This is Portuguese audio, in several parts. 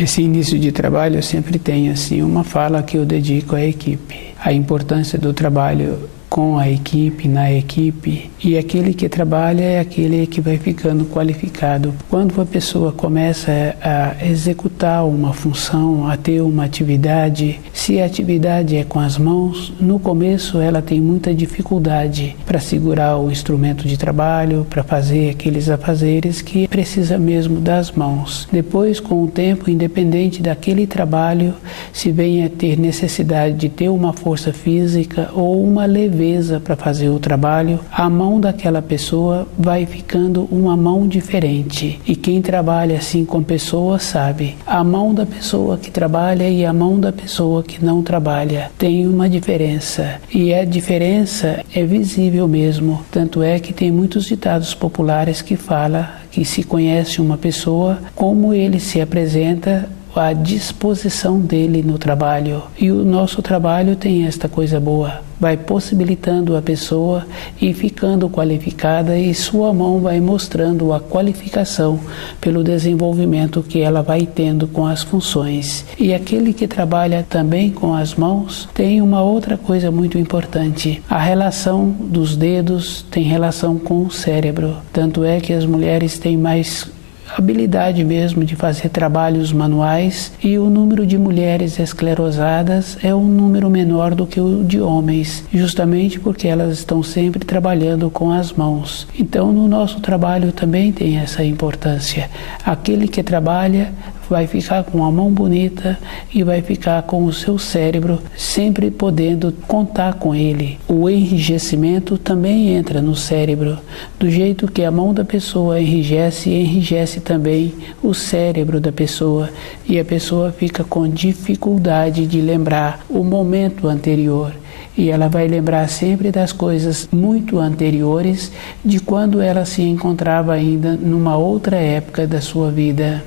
Esse início de trabalho eu sempre tenho assim uma fala que eu dedico à equipe. A importância do trabalho com a equipe, na equipe, e aquele que trabalha é aquele que vai ficando qualificado. Quando a pessoa começa a executar uma função, a ter uma atividade, se a atividade é com as mãos, no começo ela tem muita dificuldade para segurar o instrumento de trabalho, para fazer aqueles afazeres que precisa mesmo das mãos. Depois, com o tempo, independente daquele trabalho, se vem a ter necessidade de ter uma força física ou uma leveza para fazer o trabalho, a mão daquela pessoa vai ficando uma mão diferente. E quem trabalha assim com pessoas sabe, a mão da pessoa que trabalha e a mão da pessoa que não trabalha tem uma diferença. E a diferença é visível mesmo. Tanto é que tem muitos ditados populares que falam que se conhece uma pessoa, como ele se apresenta, a disposição dele no trabalho. E o nosso trabalho tem esta coisa boa, vai possibilitando a pessoa e ficando qualificada, e sua mão vai mostrando a qualificação pelo desenvolvimento que ela vai tendo com as funções. E aquele que trabalha também com as mãos tem uma outra coisa muito importante. A relação dos dedos tem relação com o cérebro. Tanto é que as mulheres têm mais habilidade mesmo de fazer trabalhos manuais, e o número de mulheres esclerosadas é um número menor do que o de homens, justamente porque elas estão sempre trabalhando com as mãos. Então, no nosso trabalho também tem essa importância. Aquele que trabalha vai ficar com a mão bonita e vai ficar com o seu cérebro sempre podendo contar com ele. O enrijecimento também entra no cérebro. Do jeito que a mão da pessoa enrijece também o cérebro da pessoa, e a pessoa fica com dificuldade de lembrar o momento anterior. E ela vai lembrar sempre das coisas muito anteriores, de quando ela se encontrava ainda numa outra época da sua vida.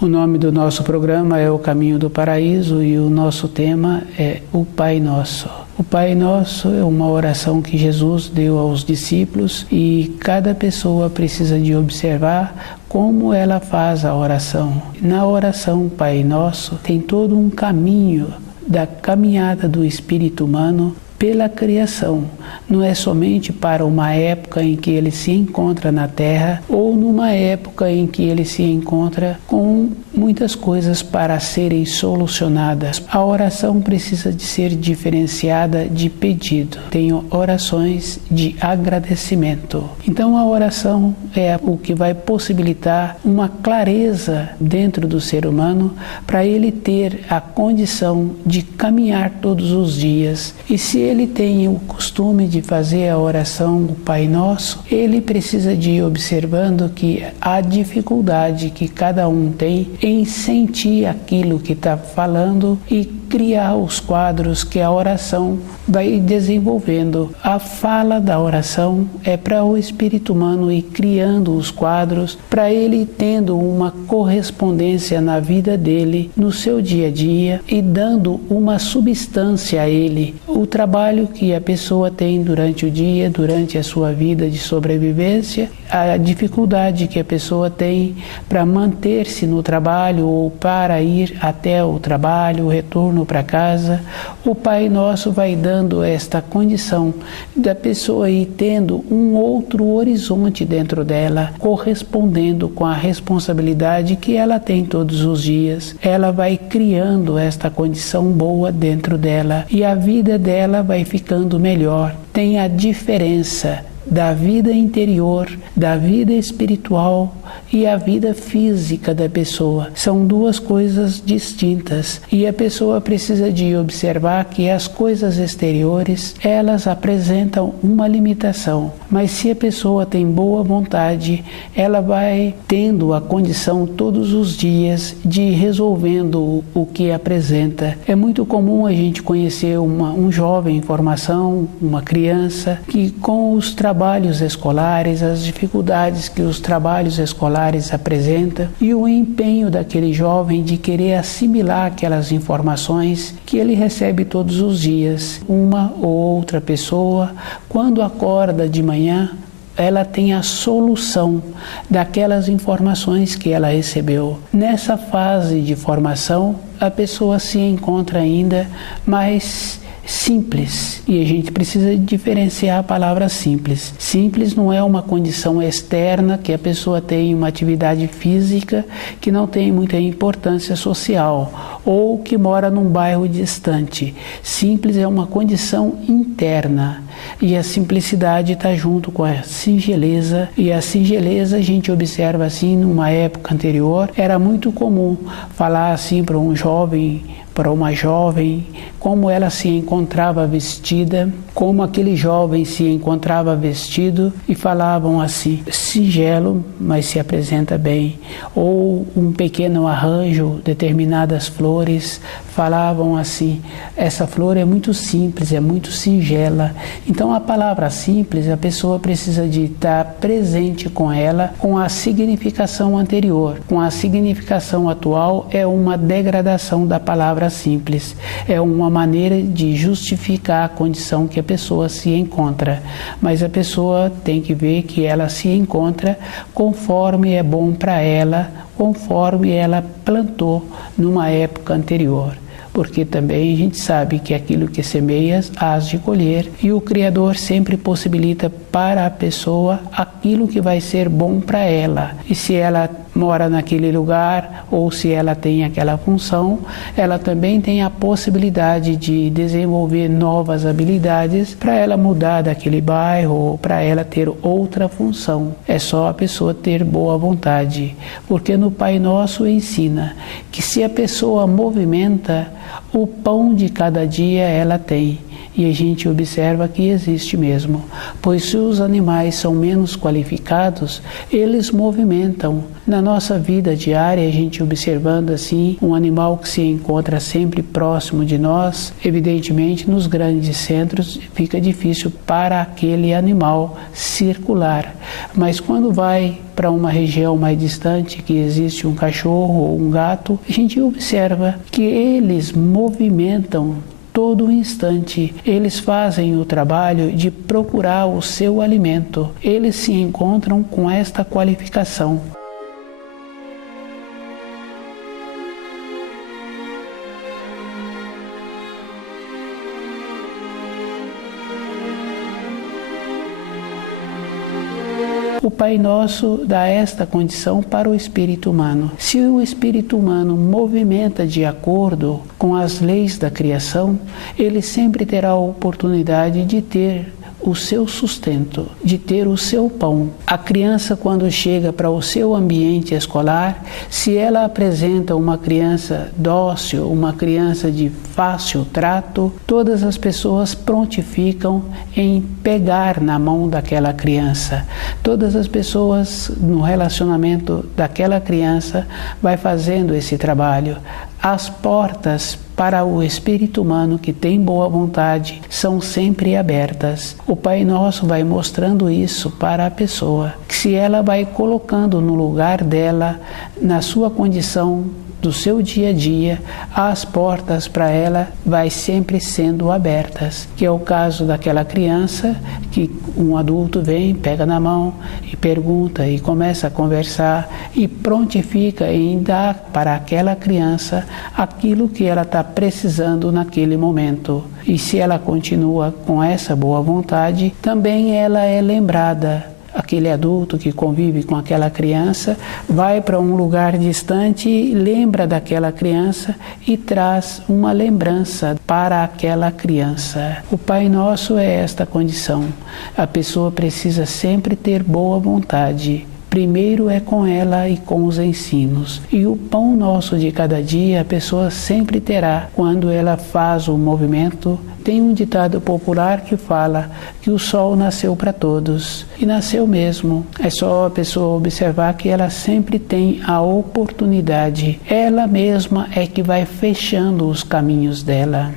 O nome do nosso programa é O Caminho do Paraíso, e o nosso tema é o Pai Nosso. O Pai Nosso é uma oração que Jesus deu aos discípulos, e cada pessoa precisa de observar como ela faz a oração. Na oração Pai Nosso tem todo um caminho da caminhada do espírito humano pela criação. Não é somente para uma época em que ele se encontra na Terra, ou numa época em que ele se encontra com muitas coisas para serem solucionadas. A oração precisa de ser diferenciada de pedido. Tem orações de agradecimento. Então a oração é o que vai possibilitar uma clareza dentro do ser humano para ele ter a condição de caminhar todos os dias. E se ele tem o costume de fazer a oração do Pai Nosso, ele precisa de ir observando que a dificuldade que cada um tem em sentir aquilo que está falando e criar os quadros que a oração vai desenvolvendo. A fala da oração é para o espírito humano ir criando os quadros, para ele tendo uma correspondência na vida dele, no seu dia a dia, e dando uma substância a ele. O trabalho que a pessoa tem durante o dia, durante a sua vida de sobrevivência, a dificuldade que a pessoa tem para manter-se no trabalho ou para ir até o trabalho, o retorno para casa, o Pai Nosso vai dando esta condição da pessoa ir tendo um outro horizonte dentro dela, correspondendo com a responsabilidade que ela tem todos os dias. Ela vai criando esta condição boa dentro dela, e a vida dela vai ficando melhor. Tem a diferença da vida interior, da vida espiritual e a vida física da pessoa. São duas coisas distintas, e a pessoa precisa de observar que as coisas exteriores, elas apresentam uma limitação, mas se a pessoa tem boa vontade, ela vai tendo a condição todos os dias de ir resolvendo o que apresenta. É muito comum a gente conhecer um jovem em formação, uma criança, que com os trabalhos escolares, as dificuldades que os trabalhos escolares escolares apresenta e o empenho daquele jovem de querer assimilar aquelas informações que ele recebe todos os dias. Uma ou outra pessoa, quando acorda de manhã, ela tem a solução daquelas informações que ela recebeu. Nessa fase de formação, a pessoa se encontra ainda mais simples, e a gente precisa diferenciar a palavra simples. Simples não é uma condição externa que a pessoa tem uma atividade física que não tem muita importância social ou que mora num bairro distante. Simples é uma condição interna, e a simplicidade está junto com a singeleza, e a singeleza a gente observa assim numa época anterior, era muito comum falar assim para um jovem, para uma jovem, como ela se encontrava vestida, como aquele jovem se encontrava vestido, e falavam assim: singelo, mas se apresenta bem. Ou um pequeno arranjo, determinadas flores, falavam assim: essa flor é muito simples, é muito singela. Então a palavra simples, a pessoa precisa de estar presente com ela, com a significação anterior. Com a significação atual é uma degradação da palavra simples, é uma maneira de justificar a condição que a pessoa se encontra, mas a pessoa tem que ver que ela se encontra conforme é bom para ela, conforme ela plantou numa época anterior. Porque também a gente sabe que aquilo que semeias, hás de colher, e o Criador sempre possibilita para a pessoa aquilo que vai ser bom para ela. E se ela mora naquele lugar, ou se ela tem aquela função, ela também tem a possibilidade de desenvolver novas habilidades para ela mudar daquele bairro, ou para ela ter outra função. É só a pessoa ter boa vontade, porque no Pai Nosso ensina que se a pessoa movimenta, o pão de cada dia ela tem. E a gente observa que existe mesmo, pois se os animais são menos qualificados, eles movimentam. Na nossa vida diária, a gente observando assim, um animal que se encontra sempre próximo de nós, evidentemente nos grandes centros fica difícil para aquele animal circular. Mas quando vai para uma região mais distante, que existe um cachorro ou um gato, a gente observa que eles movimentam todo instante. Eles fazem o trabalho de procurar o seu alimento. Eles se encontram com esta qualificação. O Pai Nosso dá esta condição para o espírito humano. Se o espírito humano movimenta de acordo com as leis da criação, ele sempre terá a oportunidade de ter o seu sustento, de ter o seu pão. A criança, quando chega para o seu ambiente escolar, se ela apresenta uma criança dócil, uma criança de fácil trato, todas as pessoas prontificam em pegar na mão daquela criança. Todas as pessoas no relacionamento daquela criança vai fazendo esse trabalho. As portas para o espírito humano que tem boa vontade são sempre abertas. O Pai Nosso vai mostrando isso para a pessoa, que se ela vai colocando no lugar dela, na sua condição do seu dia a dia, as portas para ela vai sempre sendo abertas, que é o caso daquela criança que um adulto vem, pega na mão e pergunta e começa a conversar e prontifica em dar para aquela criança aquilo que ela está precisando naquele momento. E se ela continua com essa boa vontade, também ela é lembrada. Aquele adulto que convive com aquela criança vai para um lugar distante, lembra daquela criança e traz uma lembrança para aquela criança. O Pai Nosso é esta condição. A pessoa precisa sempre ter boa vontade. Primeiro é com ela e com os ensinos. E o pão nosso de cada dia a pessoa sempre terá quando ela faz o movimento. Tem um ditado popular que fala que o sol nasceu para todos. E nasceu mesmo. É só a pessoa observar que ela sempre tem a oportunidade. Ela mesma é que vai fechando os caminhos dela.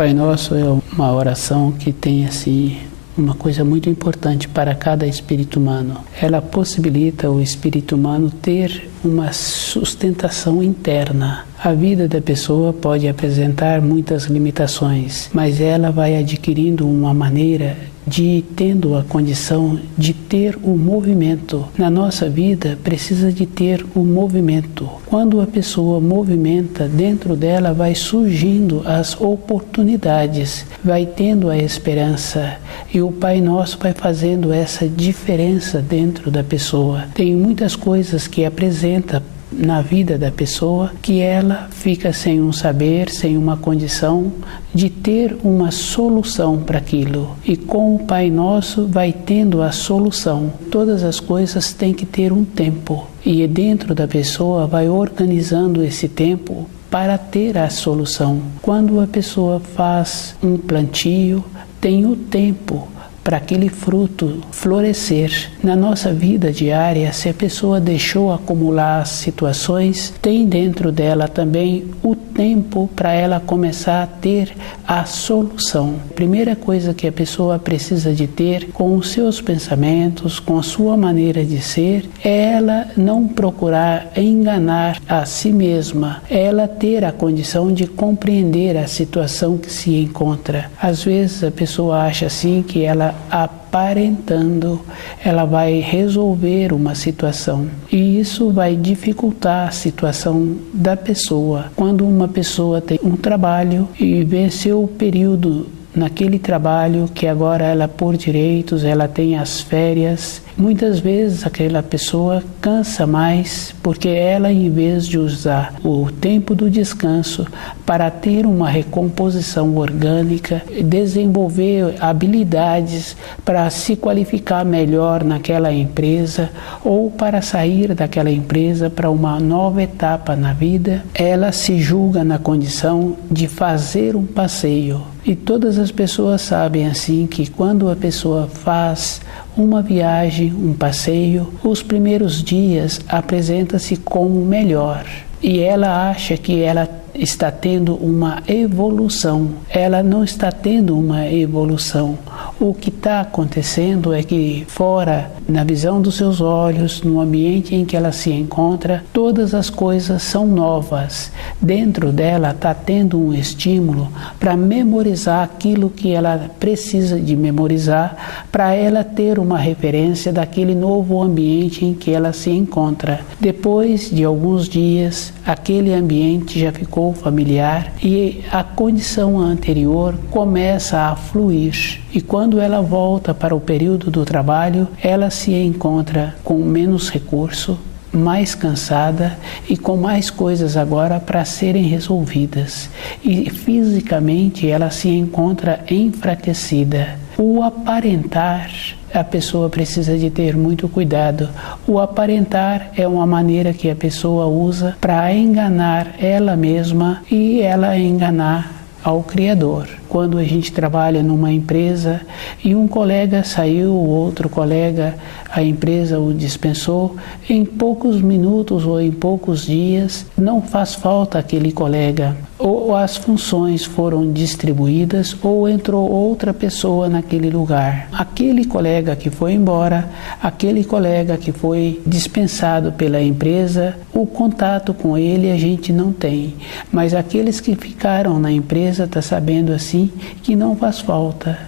Pai Nosso é uma oração que tem assim uma coisa muito importante para cada espírito humano. Ela possibilita o espírito humano ter uma sustentação interna. A vida da pessoa pode apresentar muitas limitações, mas ela vai adquirindo uma maneira de tendo a condição de ter o movimento. Na nossa vida precisa de ter o movimento. Quando a pessoa movimenta, dentro dela vai surgindo as oportunidades, vai tendo a esperança, e o Pai Nosso vai fazendo essa diferença dentro da pessoa. Tem muitas coisas que apresenta na vida da pessoa que ela fica sem um saber, sem uma condição de ter uma solução para aquilo. E com o Pai Nosso vai tendo a solução. Todas as coisas têm que ter um tempo. E dentro da pessoa vai organizando esse tempo para ter a solução. Quando a pessoa faz um plantio, tem o tempo para aquele fruto florescer. Na nossa vida diária, se a pessoa deixou acumular as situações, tem dentro dela também o tempo para ela começar a ter a solução. A primeira coisa que a pessoa precisa de ter com os seus pensamentos, com a sua maneira de ser, é ela não procurar enganar a si mesma, é ela ter a condição de compreender a situação que se encontra. Às vezes a pessoa acha assim que ela aparentando, ela vai resolver uma situação e isso vai dificultar a situação da pessoa. Quando uma pessoa tem um trabalho e venceu o período naquele trabalho que agora ela por direitos, ela tem as férias, muitas vezes aquela pessoa cansa mais porque ela, em vez de usar o tempo do descanso para ter uma recomposição orgânica, desenvolver habilidades para se qualificar melhor naquela empresa ou para sair daquela empresa para uma nova etapa na vida, ela se julga na condição de fazer um passeio. E todas as pessoas sabem assim que quando a pessoa faz uma viagem, um passeio, os primeiros dias apresenta-se como melhor. E ela acha que ela está tendo uma evolução. Ela não está tendo uma evolução. O que está acontecendo é que fora, na visão dos seus olhos, no ambiente em que ela se encontra, todas as coisas são novas. Dentro dela está tendo um estímulo para memorizar aquilo que ela precisa de memorizar, para ela ter uma referência daquele novo ambiente em que ela se encontra. Depois de alguns dias, aquele ambiente já ficou familiar e a condição anterior começa a fluir. E quando ela volta para o período do trabalho, ela se encontra com menos recurso, mais cansada e com mais coisas agora para serem resolvidas. E fisicamente ela se encontra enfraquecida. O aparentar, a pessoa precisa de ter muito cuidado. O aparentar é uma maneira que a pessoa usa para enganar ela mesma e ela enganar ao Criador. Quando a gente trabalha numa empresa e um colega saiu, o outro colega, a empresa o dispensou, em poucos minutos ou em poucos dias não faz falta aquele colega. Ou as funções foram distribuídas ou entrou outra pessoa naquele lugar. Aquele colega que foi embora, aquele colega que foi dispensado pela empresa, o contato com ele a gente não tem. Mas aqueles que ficaram na empresa estão sabendo assim que não faz falta.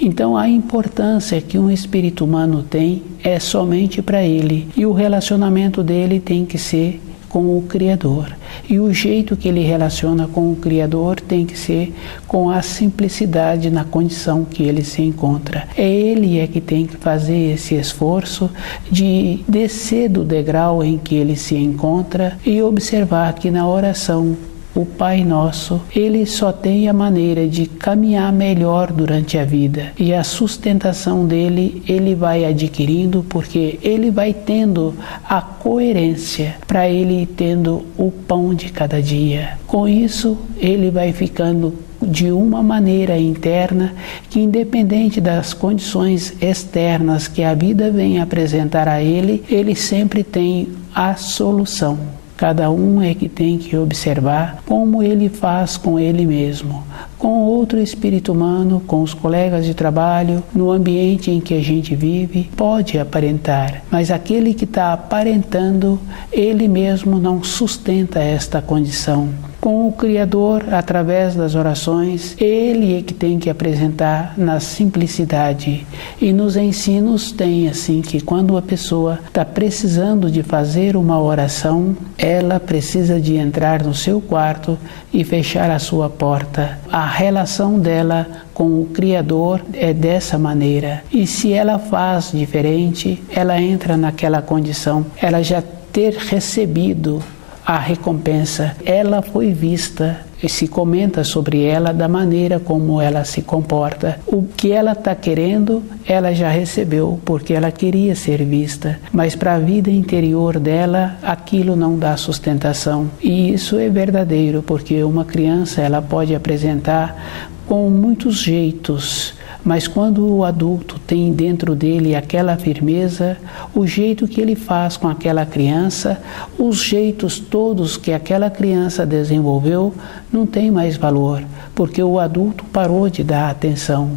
Então a importância que um espírito humano tem é somente para ele, e o relacionamento dele tem que ser com o Criador. E o jeito que ele relaciona com o Criador tem que ser com a simplicidade na condição que ele se encontra. É ele que tem que fazer esse esforço de descer do degrau em que ele se encontra e observar que na oração o Pai Nosso, ele só tem a maneira de caminhar melhor durante a vida. E a sustentação dele, ele vai adquirindo porque ele vai tendo a coerência para ele tendo o pão de cada dia. Com isso, ele vai ficando de uma maneira interna que, independente das condições externas que a vida vem apresentar a ele, ele sempre tem a solução. Cada um é que tem que observar como ele faz com ele mesmo, com outro espírito humano, com os colegas de trabalho, no ambiente em que a gente vive, pode aparentar, mas aquele que está aparentando, ele mesmo não sustenta esta condição. Com o Criador, através das orações, Ele é que tem que apresentar na simplicidade. E nos ensinos tem assim que quando a pessoa está precisando de fazer uma oração, ela precisa de entrar no seu quarto e fechar a sua porta. A relação dela com o Criador é dessa maneira. E se ela faz diferente, ela entra naquela condição, ela já ter recebido a recompensa, ela foi vista e se comenta sobre ela da maneira como ela se comporta. O que ela está querendo, ela já recebeu, porque ela queria ser vista, mas para a vida interior dela, aquilo não dá sustentação. E isso é verdadeiro, porque uma criança ela pode apresentar com muitos jeitos, mas quando o adulto tem dentro dele aquela firmeza, o jeito que ele faz com aquela criança, os jeitos todos que aquela criança desenvolveu, não tem mais valor, porque o adulto parou de dar atenção.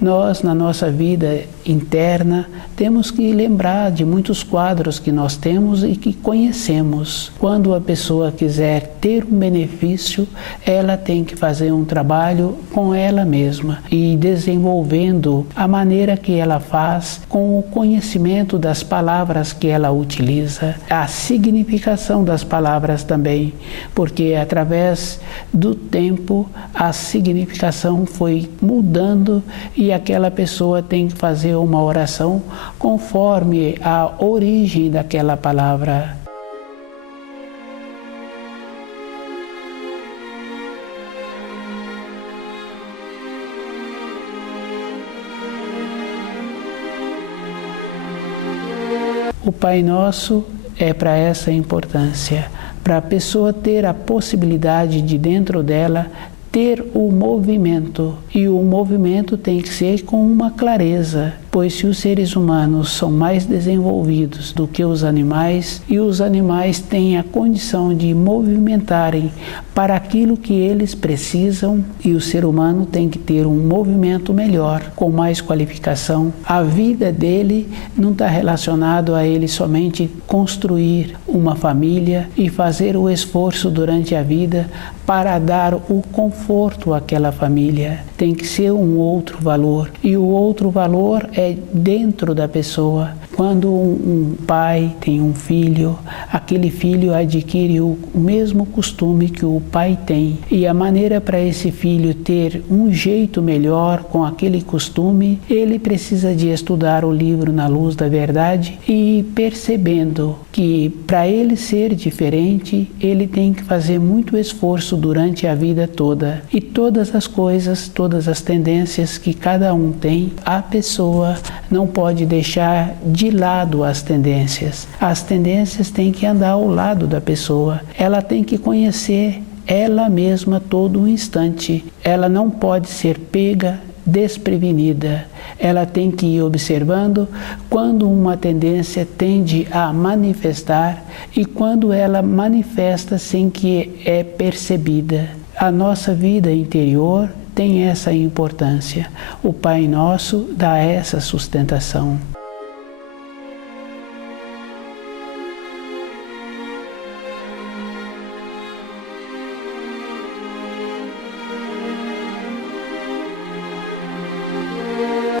Nós, na nossa vida interna, temos que lembrar de muitos quadros que nós temos e que conhecemos. Quando a pessoa quiser ter um benefício, ela tem que fazer um trabalho com ela mesma e desenvolvendo a maneira que ela faz com o conhecimento das palavras que ela utiliza, a significação das palavras também, porque através do tempo a significação foi mudando e aquela pessoa tem que fazer uma oração conforme a origem daquela palavra. O Pai Nosso é para essa importância, para a pessoa ter a possibilidade de dentro dela ter o movimento, e o movimento tem que ser com uma clareza, pois se os seres humanos são mais desenvolvidos do que os animais, e os animais têm a condição de movimentarem para aquilo que eles precisam, e o ser humano tem que ter um movimento melhor, com mais qualificação. A vida dele não está relacionado a ele somente construir uma família e fazer o esforço durante a vida para dar o conforto àquela família. Tem que ser um outro valor, e o outro valor é dentro da pessoa. Quando um pai tem um filho, aquele filho adquire o mesmo costume que o pai tem, e a maneira para esse filho ter um jeito melhor com aquele costume, ele precisa de estudar o livro Na Luz da Verdade e percebendo que para ele ser diferente, ele tem que fazer muito esforço durante a vida toda. E todas as coisas, todas as tendências que cada um tem, a pessoa não pode deixar de lado as tendências. As tendências têm que andar ao lado da pessoa. Ela tem que conhecer ela mesma todo um instante. Ela não pode ser pega desprevenida. Ela tem que ir observando quando uma tendência tende a manifestar e quando ela manifesta sem que é percebida. A nossa vida interior tem essa importância. O Pai Nosso dá essa sustentação.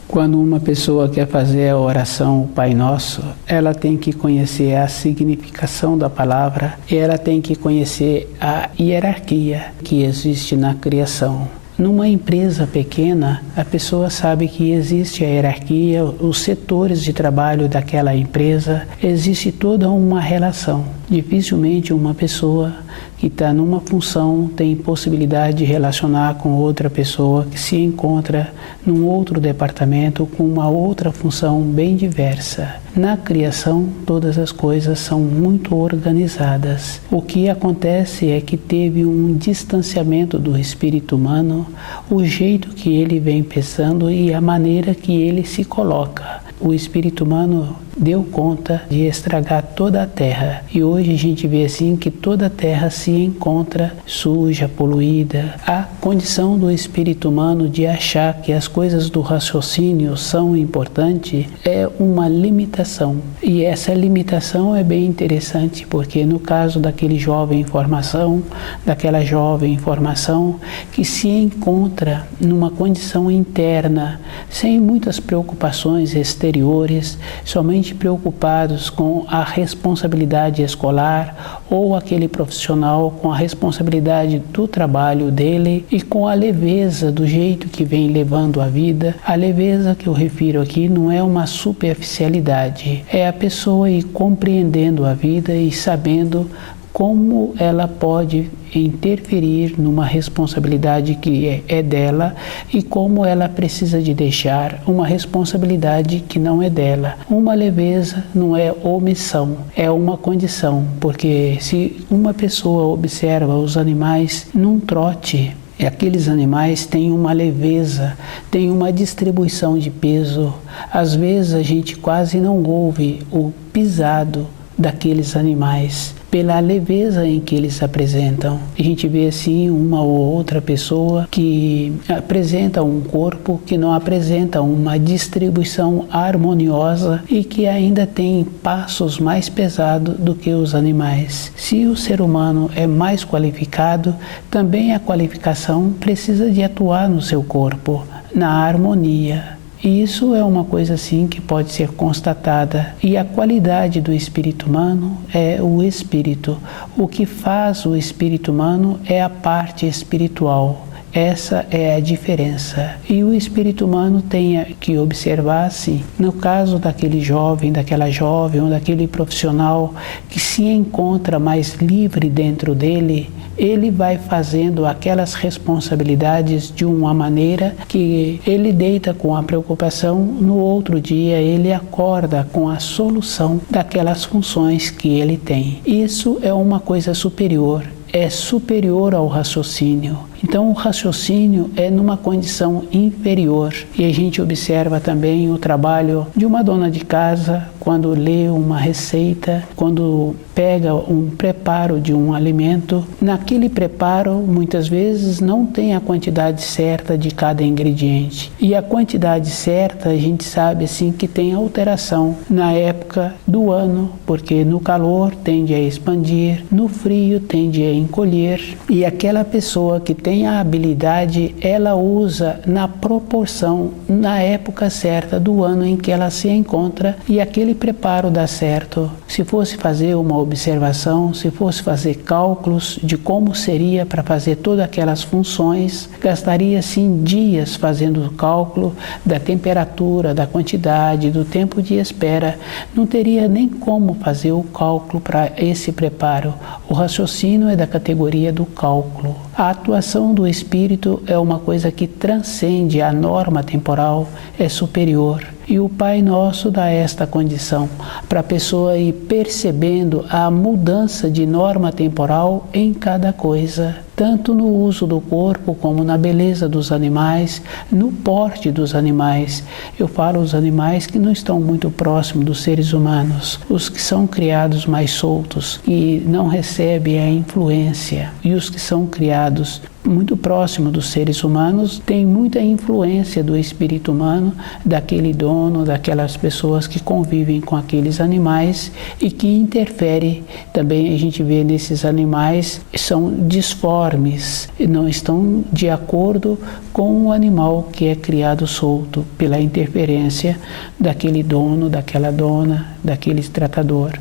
Quando uma pessoa quer fazer a oração Pai Nosso, ela tem que conhecer a significação da palavra e ela tem que conhecer a hierarquia que existe na criação. Numa empresa pequena, a pessoa sabe que existe a hierarquia, os setores de trabalho daquela empresa, existe toda uma relação. Dificilmente uma pessoa que está numa função tem possibilidade de relacionar com outra pessoa que se encontra num outro departamento com uma outra função bem diversa. Na criação, todas as coisas são muito organizadas. O que acontece é que teve um distanciamento do espírito humano, o jeito que ele vem pensando e a maneira que ele se coloca. O espírito humano deu conta de estragar toda a terra. E hoje a gente vê assim que toda a terra se encontra suja, poluída. A condição do espírito humano de achar que as coisas do raciocínio são importantes é uma limitação. E essa limitação é bem interessante, porque no caso daquele jovem em formação, daquela jovem em formação que se encontra numa condição interna, sem muitas preocupações exteriores, somente preocupados com a responsabilidade escolar ou aquele profissional com a responsabilidade do trabalho dele e com a leveza do jeito que vem levando a vida. A leveza que eu refiro aqui não é uma superficialidade, é a pessoa ir compreendendo a vida e sabendo como ela pode interferir numa responsabilidade que é dela e como ela precisa de deixar uma responsabilidade que não é dela. Uma leveza não é omissão, é uma condição, porque se uma pessoa observa os animais num trote, aqueles animais têm uma leveza, têm uma distribuição de peso. Às vezes a gente quase não ouve o pisado daqueles animais, pela leveza em que eles apresentam. A gente vê assim uma ou outra pessoa que apresenta um corpo que não apresenta uma distribuição harmoniosa e que ainda tem passos mais pesados do que os animais. Se o ser humano é mais qualificado, também a qualificação precisa de atuar no seu corpo, na harmonia. E isso é uma coisa assim que pode ser constatada. E a qualidade do espírito humano é o espírito. O que faz o espírito humano é a parte espiritual. Essa é a diferença. E o espírito humano tem que observar assim, no caso daquele jovem, daquela jovem ou daquele profissional que se encontra mais livre dentro dele, ele vai fazendo aquelas responsabilidades de uma maneira que ele deita com a preocupação, no outro dia ele acorda com a solução daquelas funções que ele tem. Isso é uma coisa superior. É superior ao raciocínio. Então o raciocínio é numa condição inferior. E a gente observa também o trabalho de uma dona de casa quando lê uma receita, quando pega um preparo de um alimento. Naquele preparo, muitas vezes, não tem a quantidade certa de cada ingrediente. E a quantidade certa, a gente sabe assim que tem alteração na época do ano, porque no calor tende a expandir, no frio tende a encolher. E aquela pessoa que tem a habilidade, ela usa na proporção, na época certa do ano em que ela se encontra, e aquele preparo dá certo. Se fosse fazer uma observação, se fosse fazer cálculos de como seria para fazer todas aquelas funções, gastaria sim dias fazendo o cálculo da temperatura, da quantidade, do tempo de espera. Não teria nem como fazer o cálculo para esse preparo. O raciocínio é da categoria do cálculo. A atuação do espírito é uma coisa que transcende a norma temporal, é superior. E o Pai Nosso dá esta condição para a pessoa ir percebendo a mudança de norma temporal em cada coisa, tanto no uso do corpo como na beleza dos animais, no porte dos animais. Eu falo os animais que não estão muito próximos dos seres humanos, os que são criados mais soltos, que não recebem a influência, e os que são criados muito próximo dos seres humanos têm muita influência do espírito humano, daquele dono, daquelas pessoas que convivem com aqueles animais e que interfere. Também a gente vê nesses animais são disformes e não estão de acordo com o animal que é criado solto pela interferência daquele dono, daquela dona, daquele tratador.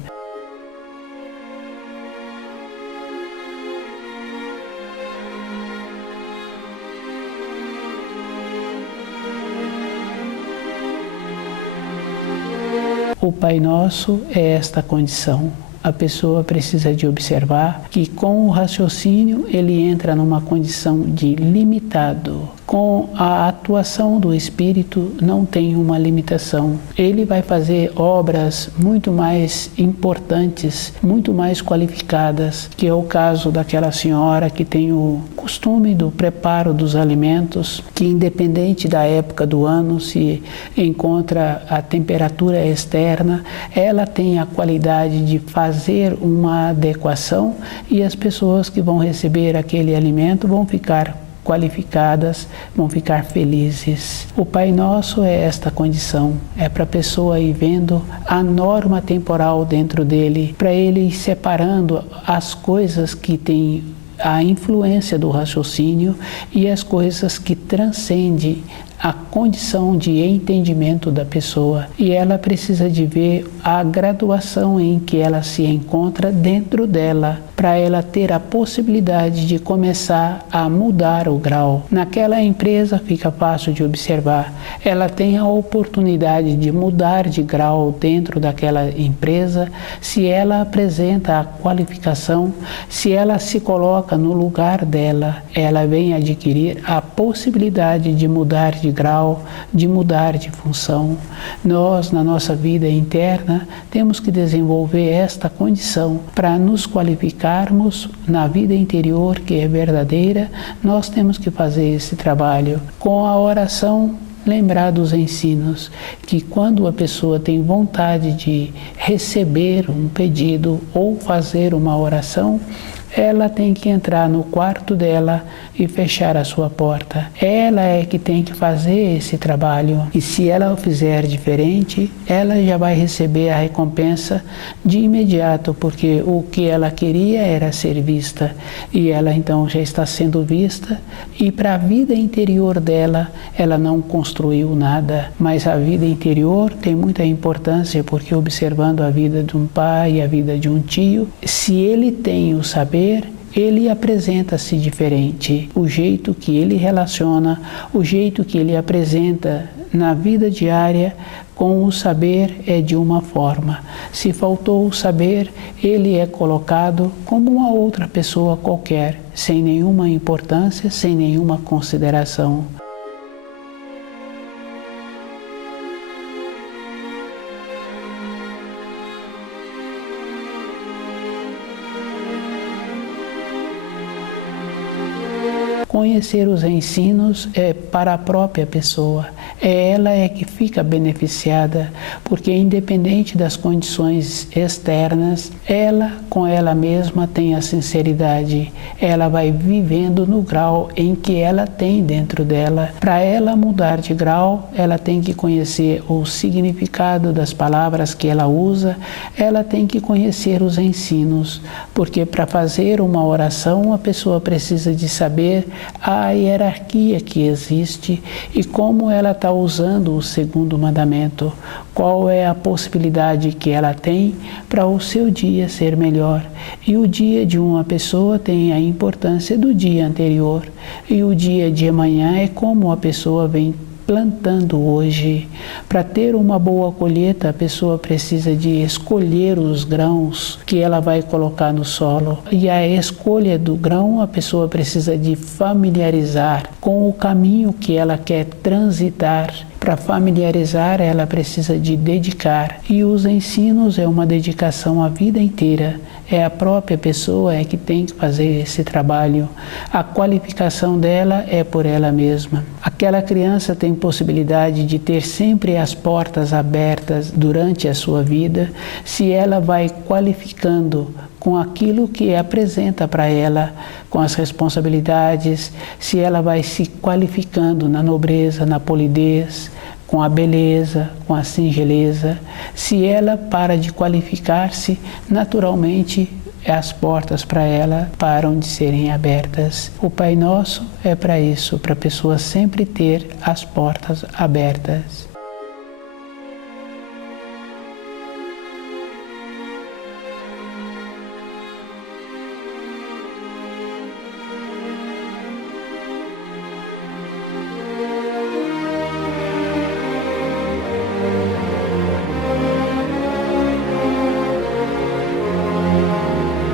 O Pai Nosso é esta condição. A pessoa precisa de observar que com o raciocínio ele entra numa condição de limitado. com a atuação do Espírito não tem uma limitação. Ele vai fazer obras muito mais importantes, muito mais qualificadas, que é o caso daquela senhora que tem o costume do preparo dos alimentos, que independente da época do ano, se encontra a temperatura externa, ela tem a qualidade de fazer uma adequação e as pessoas que vão receber aquele alimento vão ficar qualificadas, vão ficar felizes. O Pai Nosso é esta condição, é para a pessoa ir vendo a norma temporal dentro dele, para ele ir separando as coisas que têm a influência do raciocínio e as coisas que transcendem a condição de entendimento da pessoa, e ela precisa de ver a graduação em que ela se encontra dentro dela, para ela ter a possibilidade de começar a mudar o grau. Naquela empresa fica fácil de observar, ela tem a oportunidade de mudar de grau dentro daquela empresa se ela apresenta a qualificação, se ela se coloca no lugar dela, ela vem adquirir a possibilidade de mudar de grau, de mudar de função. Nós, na nossa vida interna, temos que desenvolver esta condição para nos qualificarmos na vida interior que é verdadeira. Nós temos que fazer esse trabalho com a oração. Lembrar dos ensinos, que quando a pessoa tem vontade de receber um pedido ou fazer uma oração, ela tem que entrar no quarto dela e fechar a sua porta. Ela é que tem que fazer esse trabalho. E se ela o fizer diferente, ela já vai receber a recompensa de imediato, porque o que ela queria era ser vista. E ela então já está sendo vista, e para a vida interior dela, ela não construiu nada. Mas a vida interior tem muita importância, porque observando a vida de um pai e a vida de um tio, se ele tem o saber, ele apresenta-se diferente. O jeito que ele relaciona, o jeito que ele apresenta na vida diária com o saber é de uma forma. Se faltou o saber, ele é colocado como uma outra pessoa qualquer, sem nenhuma importância, sem nenhuma consideração. Conhecer os ensinos é para a própria pessoa, ela é que fica beneficiada, porque independente das condições externas, ela com ela mesma tem a sinceridade, ela vai vivendo no grau em que ela tem dentro dela. Para ela mudar de grau, ela tem que conhecer o significado das palavras que ela usa, ela tem que conhecer os ensinos, porque para fazer uma oração a pessoa precisa de saber a hierarquia que existe e como ela está usando o segundo mandamento, qual é a possibilidade que ela tem para o seu dia ser melhor. E o dia de uma pessoa tem a importância do dia anterior, e o dia de amanhã é como a pessoa vem plantando hoje. Para ter uma boa colheita, a pessoa precisa de escolher os grãos que ela vai colocar no solo. E a escolha do grão, a pessoa precisa de familiarizar com o caminho que ela quer transitar. Para familiarizar, ela precisa de dedicar. E os ensinos é uma dedicação a vida inteira. É a própria pessoa que tem que fazer esse trabalho. A qualificação dela é por ela mesma. Aquela criança tem possibilidade de ter sempre as portas abertas durante a sua vida, se ela vai qualificando com aquilo que apresenta para ela, com as responsabilidades, se ela vai se qualificando na nobreza, na polidez, com a beleza, com a singeleza. Se ela para de qualificar-se, naturalmente as portas para ela param de serem abertas. O Pai Nosso é para isso, para a pessoa sempre ter as portas abertas.